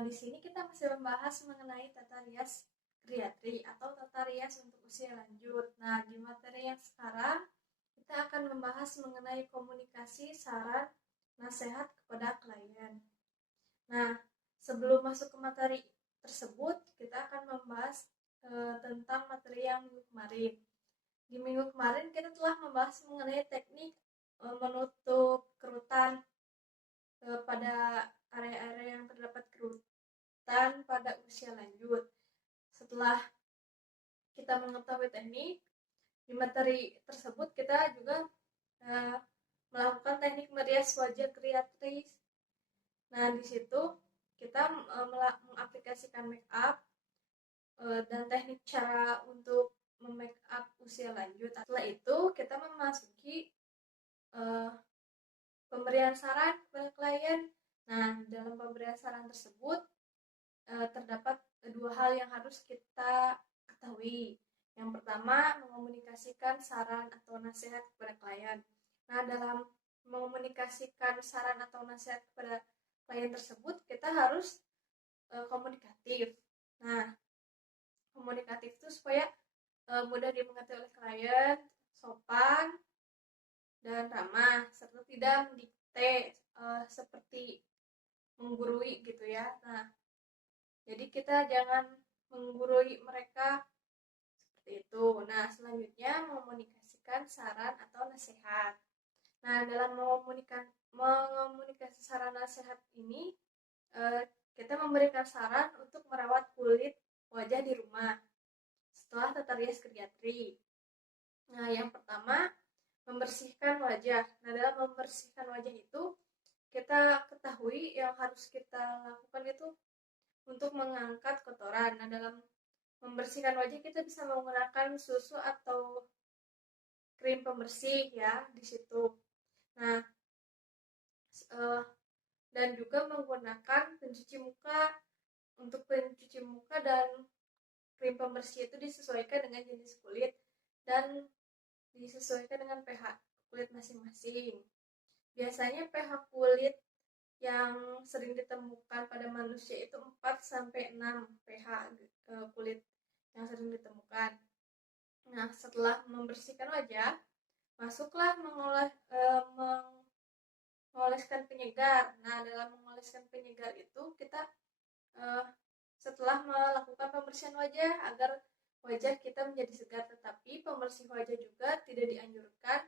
Di sini kita masih membahas mengenai tata rias geriatri atau tata rias untuk usia lanjut. Nah, di materi yang sekarang kita akan membahas mengenai komunikasi, saran, nasihat kepada klien. Nah, sebelum masuk ke materi tersebut, kita akan membahas tentang materi yang minggu kemarin. Di minggu kemarin kita telah membahas mengenai teknik menutup kerutan pada area-area yang terdapat kerutan pada usia lanjut. Setelah kita mengetahui teknik, di materi tersebut kita juga melakukan teknik merias wajah geriatris. Nah, di situ kita mengaplikasikan make up dan teknik cara untuk make up usia lanjut. Setelah itu kita memasuki pemberian saran kepada klien. Nah, dalam pemberian saran tersebut terdapat dua hal yang harus kita ketahui. Yang pertama, mengomunikasikan saran atau nasihat kepada klien. Nah, dalam mengomunikasikan saran atau nasihat kepada klien tersebut, kita harus komunikatif. Nah, komunikatif itu supaya mudah dimengerti oleh klien, sopan, dan ramah, serta tidak mendikte seperti menggurui gitu ya. Nah, jadi kita jangan menggurui mereka seperti itu. Nah, selanjutnya mengomunikasikan saran atau nasihat. Nah, dalam mengomunikasi saran nasihat ini, kita memberikan saran untuk merawat kulit wajah di rumah setelah tata rias geriatri. Nah, yang pertama, membersihkan wajah. Nah, dalam membersihkan wajah itu, kita ketahui yang harus kita lakukan itu untuk mengangkat kotoran. Nah, dalam membersihkan wajah kita bisa menggunakan susu atau krim pembersih ya di situ. Nah, dan juga menggunakan pencuci muka. Untuk pencuci muka dan krim pembersih itu disesuaikan dengan jenis kulit dan disesuaikan dengan pH kulit masing-masing. Biasanya pH kulit yang sering ditemukan pada manusia itu 4-6 pH kulit yang sering ditemukan. Nah, setelah membersihkan wajah, masuklah mengoleskan penyegar. Nah, dalam mengoleskan penyegar itu kita setelah melakukan pembersihan wajah agar wajah kita menjadi segar, tetapi pembersih wajah juga tidak dianjurkan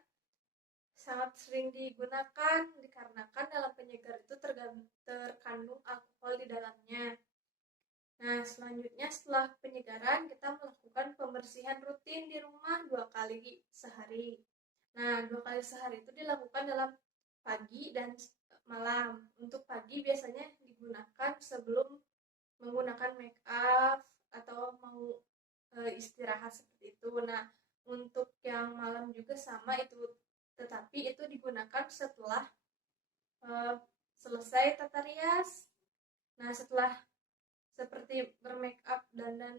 sangat sering digunakan dikarenakan dalam penyegar itu terkandung alkohol di dalamnya. Nah, selanjutnya setelah penyegaran kita melakukan pembersihan rutin di rumah 2 kali sehari. Nah, 2 kali sehari itu dilakukan dalam pagi dan malam. Untuk pagi biasanya digunakan sebelum menggunakan make up atau mau istirahat seperti itu. Nah, untuk yang malam juga sama itu, tetapi itu digunakan setelah selesai tata rias. Nah, setelah seperti bermake up dan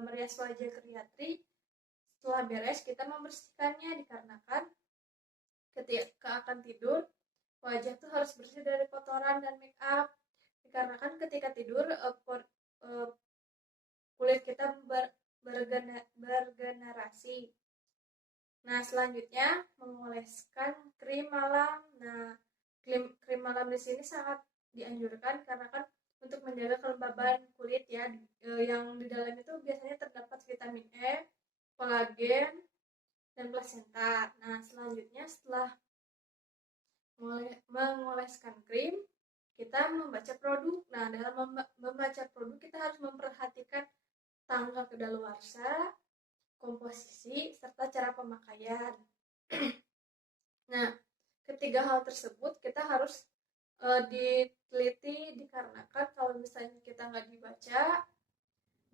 merias wajah geriatri, setelah beres kita membersihkannya dikarenakan ketika akan tidur wajah tuh harus bersih dari kotoran dan make up. Dikarenakan ketika tidur kulit kita bergenerasi. Nah, selanjutnya mengoleskan krim malam. Nah, krim malam di sini sangat dianjurkan karena kan untuk menjaga kelembaban kulit ya, yang di dalam itu biasanya terdapat vitamin E, kolagen, dan plasenta. Nah, selanjutnya setelah mengoleskan krim, kita membaca produk. Nah, dalam membaca produk kita harus memperhatikan tanggal kedaluarsa, komposisi, serta cara pemakaian. Nah, ketiga hal tersebut kita harus diteliti dikarenakan kalau misalnya kita nggak dibaca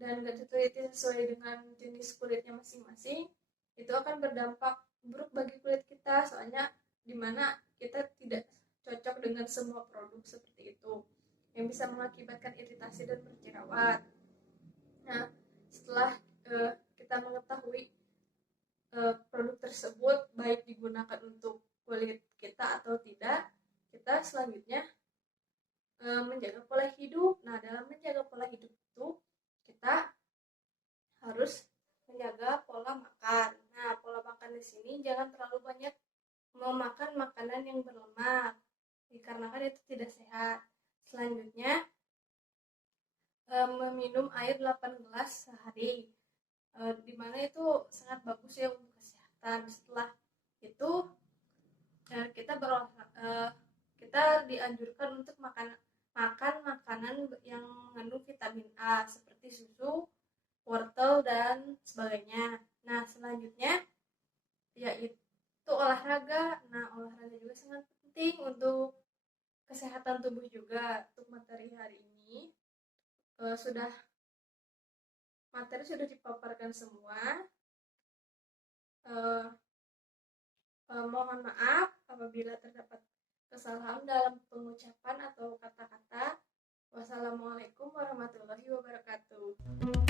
dan nggak diteliti sesuai dengan jenis kulitnya masing-masing, itu akan berdampak buruk bagi kulit kita, soalnya dimana kita tidak cocok dengan semua produk seperti itu yang bisa mengakibatkan iritasi dan berjerawat. Nah, setelah kita mengetahui produk tersebut baik digunakan untuk kulit kita atau tidak, kita selanjutnya menjaga pola hidup. Nah, dalam menjaga pola hidup itu kita harus menjaga pola makan. Nah, pola makan di sini jangan terlalu banyak memakan makanan yang berlemak, dikarenakan itu tidak sehat. Selanjutnya, meminum air 8 gelas sehari, di mana itu sangat bagus ya untuk kesehatan. Setelah itu kita dianjurkan untuk makan makanan yang mengandung vitamin A seperti susu, wortel dan sebagainya. Nah, selanjutnya yaitu olahraga. Nah, olahraga juga sangat penting untuk kesehatan tubuh juga. Untuk materi hari ini materi sudah dipaparkan semua. Mohon maaf apabila terdapat kesalahan dalam pengucapan atau kata-kata. Wassalamualaikum warahmatullahi wabarakatuh.